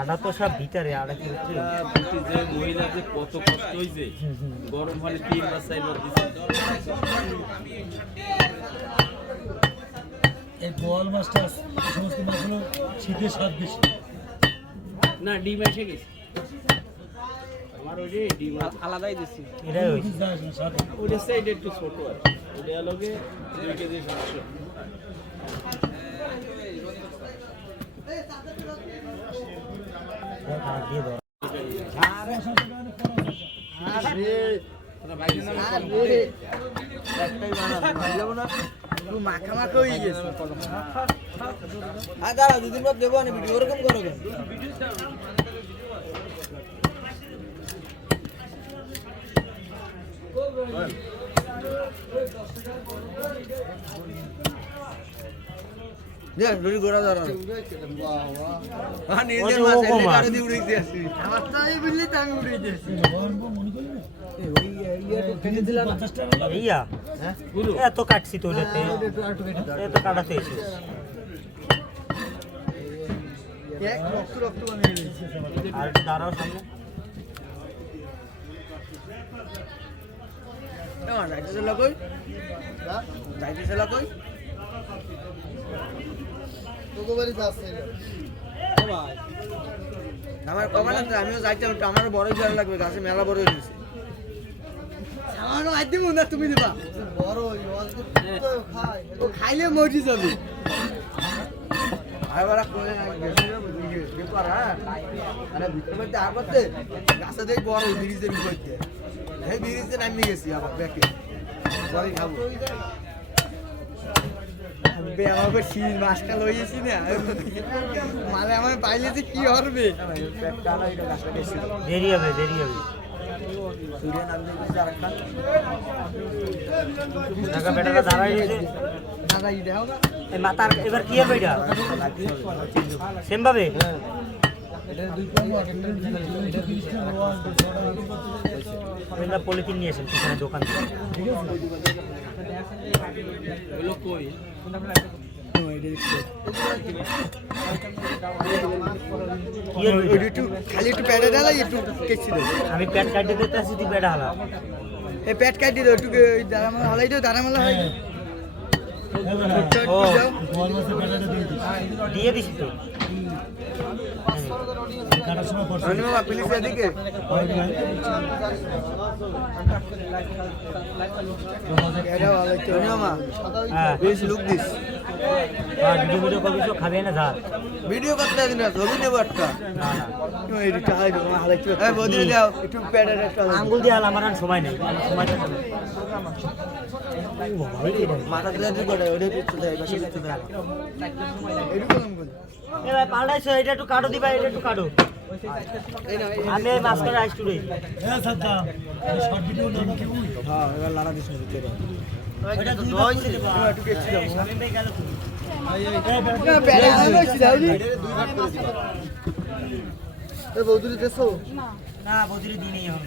আটা তো সব ভিতরে আটা কি হচ্ছে যে মহিলাদের কত কষ্ট হয়েছে গরম পানি 3 বার 4 বার দিছে এই বোয়াল মাছটা সমস্ত মাছগুলো শীতের স্বাদ বেশি না ডিম এসে গেছে আমার ওই যে ডিম আলাদাই দিছি এটাই হয়েছে ওটা সাইড একটু ছোট আর ওটা লগে 2 কেজি 700 দিয়ে দাও মাখা মাখা হয়ে গেছে আর দাঁড়াও দুদিন পর দেবো না ভিডিও ওরকম করো কেন দেখ রুটি গোড়া দাঁড়ানো নিজের মাছ এলে কারো দিয়ে উড়ে দিয়েছি আমার তো এই বুঝলি তো আমি উড়ে দিয়েছি ইয়া এত কাটছি তো ওটাতে এত কাটাতে এসে আর একটু দাঁড়াও সামনে আমার কমা লাগছে আমিও যাইতাম একটু আমারও বড়ই ভালো লাগবে গাছে মেলা বড় হয়েছে আমারও আজ দিব না তুমি দিবা বড় ও খাইলে মরি যাবে আরে কোনে ব্যাপার আরে ভিতরে মধ্যে আর করতে গাছে দেখ বড় ব্রিজের উপরে এই ব্রিজে নামি গেছি আবার ব্যাকে বড়ই খাবো বে আমাকে শীল মাছটা লইয়েছি না মানে আমার পাইলে যে কি হবে দেরি হবে সূর্য নামলে কিছু আরেকটা টাকা বেটারা দাঁড়াই দিয়েছে দাদা ই দাও না এই মাথার এবার কি হবে এটা সেম ভাবে এটা পলিথিন নিয়ে এসেছেন পিছনে দোকান থেকে হলো কই খালি একটু প্যাডে ঢালাই একটু কেচি দেবো আমি প্যাট কাটতে দিতে আসি তুই প্যাট হালা এই প্যাড কাটি দাও একটু দাঁড়ামালা হালাই দাও দাঁড়ামালা হয় ও দিয়ে দিছি তো মামা প্লিজ এদিকে মামা বেশ লুক দিস ভিডিও করবি তো খাবে না যা ভিডিও করতে দিন না ছবি নেবো একটা না না এডিটটা হালাই বদিয়ে দাও একটু প্যাডের একটা আঙ্গুল দিয়ে হালা আমার আর সময় নেই সময় থাকে না মাথা দিলে করে ওটা পিছু দেয় বেশি পিছু দেয় এডু কলম কল এ ভাই পাল্টাইছো এটা একটু কাটো দিবা এটা একটু কাটো আমি এই মাস্টার আইস টুডে শর্ট ভিডিও না হ্যাঁ এবার লারা দিস না ভিতরে এটা দুই বার দিতে পারো একটু কেচি দাও আমি ভাই গেল তো না প্যাডে আইছি দাও নি দুই ভাগ করে দিবা এ বৌদুরি দেছো না বদিরে দিনই এখন